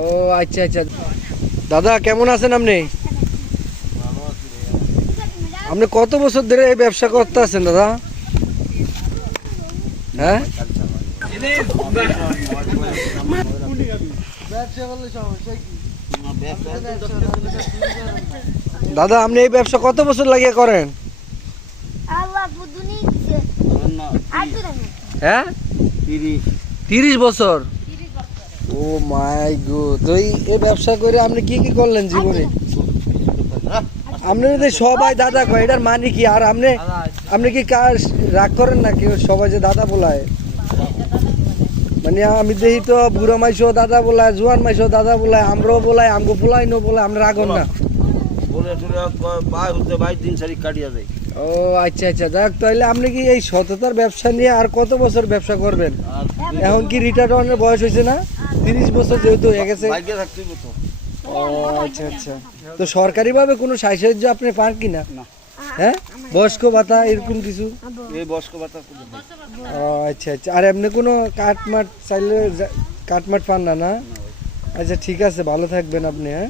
ও আচ্ছা আচ্ছা। দাদা কেমন আছেন আপনি? আপনি কত বছর ধরে এই ব্যবসা করতে আছেন দাদা? হ্যাঁ, দাদা আপনি এই ব্যবসা কত বছর লাগিয়ে করেন? হ্যাঁ, 30 বছর। ও মাই গড। তো এই ব্যবসা করে আপনি কি কি করলেন জীবনে? আপনি যদি সবাই দাদা কয় এটার মানে কি? আর আপনি কি কার রাগ করেন না কেউ সবাই যে দাদা বলায়? মানে আমি দেখি তো বুড়ো মাইসও দাদা বলায়, জোয়ান মাইসও দাদা বলায়, আমরাও বলায়, আমগো পোলাই নো বলায়, আমরা রাগন না। ও আচ্ছা আচ্ছা, যাক তাহলে আপনি কি এই সততার ব্যবসা নিয়ে আর কত বছর ব্যবসা করবেন? এখন কি রিটায়ার্ডের বয়স হয়েছে না? 30 বছর যেহেতু হয়ে গেছে। ও আচ্ছা আচ্ছা। তো সরকারি ভাবে কোনো সাহায্য আপনি পান কিনা? হ্যাঁ, বয়স্ক ভাতা এরকম কিছু? ও আচ্ছা আচ্ছা। আর এমনি কোনো কাটমাট চাইলে কাটমাট পান না? না, আচ্ছা ঠিক আছে, ভালো থাকবেন আপনি। হ্যাঁ।